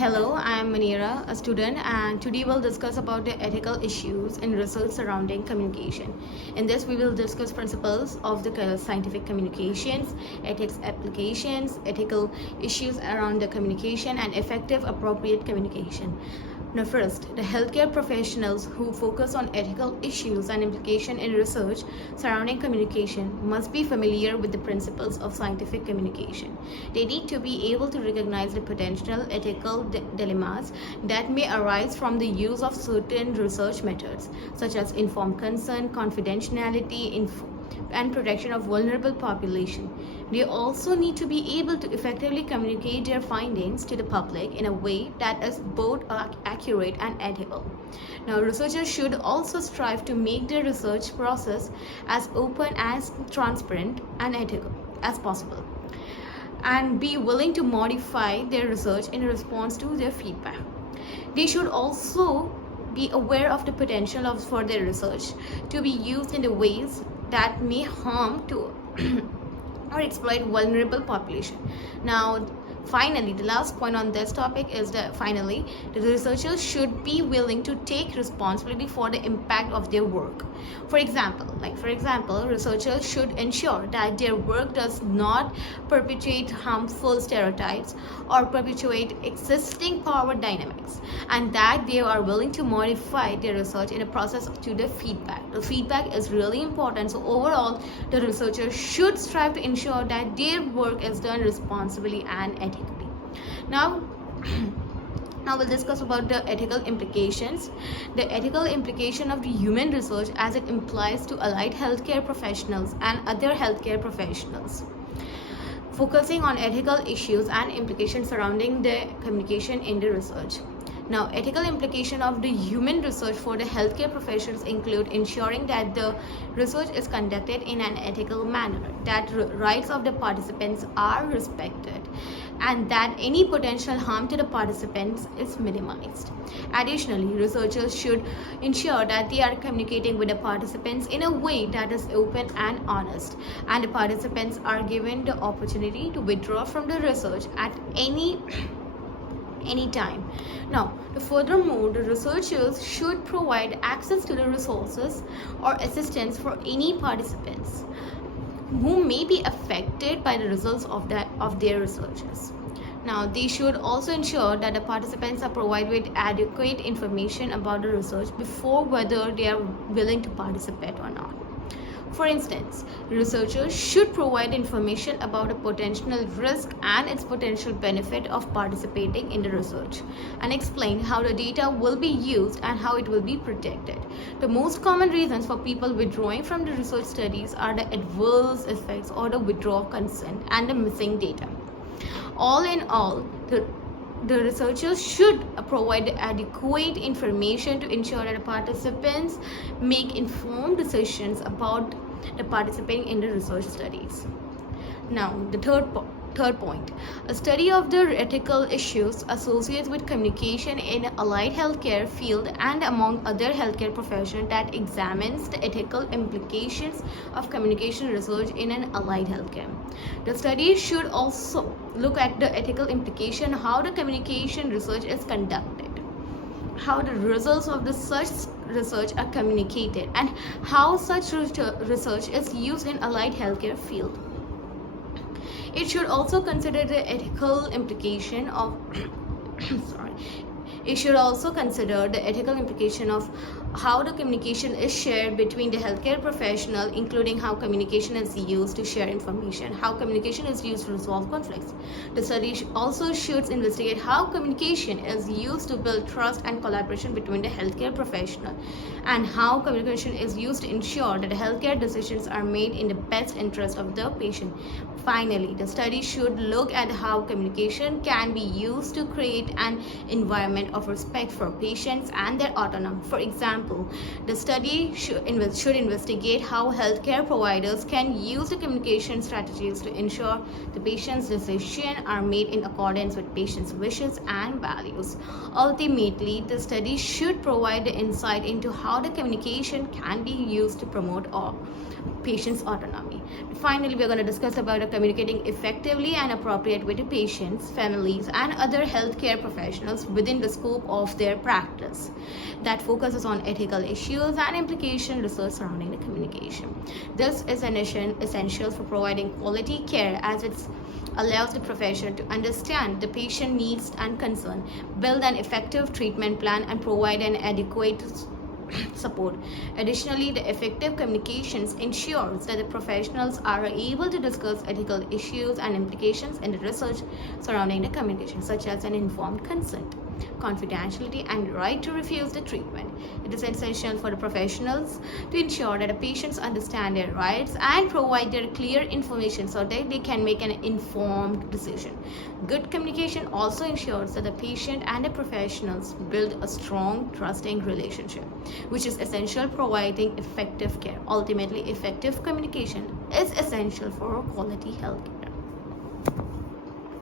Hello, I am Manira, a student, and today we'll discuss about the ethical issues in research surrounding communication. In this, we will discuss principles of the scientific communications, ethics applications, ethical issues around the communication, and effective, appropriate communication. Now, first, the healthcare professionals who focus on ethical issues and implication in research surrounding communication must be familiar with the principles of scientific communication. They need to be able to recognize the potential ethical dilemmas that may arise from the use of certain research methods, such as informed consent, confidentiality, and protection of vulnerable population. They also need to be able to effectively communicate their findings to the public in a way that is both accurate and ethical. Now, researchers should also strive to make their research process as open, as transparent, and ethical as possible, and be willing to modify their research in response to their feedback. They should also be aware of the potential for their research to be used in the ways that may harm to or exploit vulnerable population. Now, finally, the last point on this topic is that finally, the researchers should be willing to take responsibility for the impact of their work. For example, researchers should ensure that their work does not perpetuate harmful stereotypes or perpetuate existing power dynamics, and that they are willing to modify their research in a process to the feedback. The feedback is really important. So overall, the researchers should strive to ensure that their work is done responsibly and ethically. Now we'll discuss about the ethical implications. The ethical implication of the human research as it implies to allied healthcare professionals and other healthcare professionals. Focusing on ethical issues and implications surrounding the communication in the research. Now, ethical implication of the human research for the healthcare professionals include ensuring that the research is conducted in an ethical manner, that rights of the participants are respected, and that any potential harm to the participants is minimized. Additionally, researchers should ensure that they are communicating with the participants in a way that is open and honest, and the participants are given the opportunity to withdraw from the research at any time. Now, furthermore, the researchers should provide access to the resources or assistance for any participants who may be affected by the results of their researches. Now, they should also ensure that the participants are provided with adequate information about the research before whether they are willing to participate or not. For instance, researchers should provide information about the potential risk and its potential benefit of participating in the research, and explain how the data will be used and how it will be protected. The most common reasons for people withdrawing from the research studies are the adverse effects or the withdrawal of consent and the missing data. All in all, the researchers should provide adequate information to ensure that the participants make informed decisions about the participating in the research studies. Now, the third point, a study of the ethical issues associated with communication in allied healthcare field and among other healthcare professions that examines the ethical implications of communication research in an allied healthcare. The study should also look at the ethical implication, how the communication research is conducted, how the results of the such research are communicated, and how such research is used in allied healthcare field. It should also consider the ethical implication of It should also consider the ethical implication of how the communication is shared between the healthcare professional, including how communication is used to share information, how communication is used to resolve conflicts. The study also should investigate how communication is used to build trust and collaboration between the healthcare professional, and how communication is used to ensure that the healthcare decisions are made in the best interest of the patient. Finally, the study should look at how communication can be used to create an environment of of respect for patients and their autonomy. For example, the study should investigate how healthcare providers can use the communication strategies to ensure the patient's decisions are made in accordance with patients' wishes and values. Ultimately, the study should provide the insight into how the communication can be used to promote all patients' autonomy. Finally, we're going to discuss about communicating effectively and appropriate way to patients, families, and other healthcare professionals within the scope of their practice. That focuses on ethical issues and implication research surrounding the communication. This is an essential for providing quality care as it allows the profession to understand the patient needs and concern, build an effective treatment plan, and provide an adequate support. Additionally, the effective communications ensures that the professionals are able to discuss ethical issues and implications in the research surrounding the communication, such as an informed consent, confidentiality, and right to refuse the treatment. It is essential for the professionals to ensure that the patients understand their rights and provide their clear information so that they can make an informed decision. Good communication also ensures that the patient and the professionals build a strong, trusting relationship, which is essential providing effective care. Ultimately, effective communication is essential for quality health care.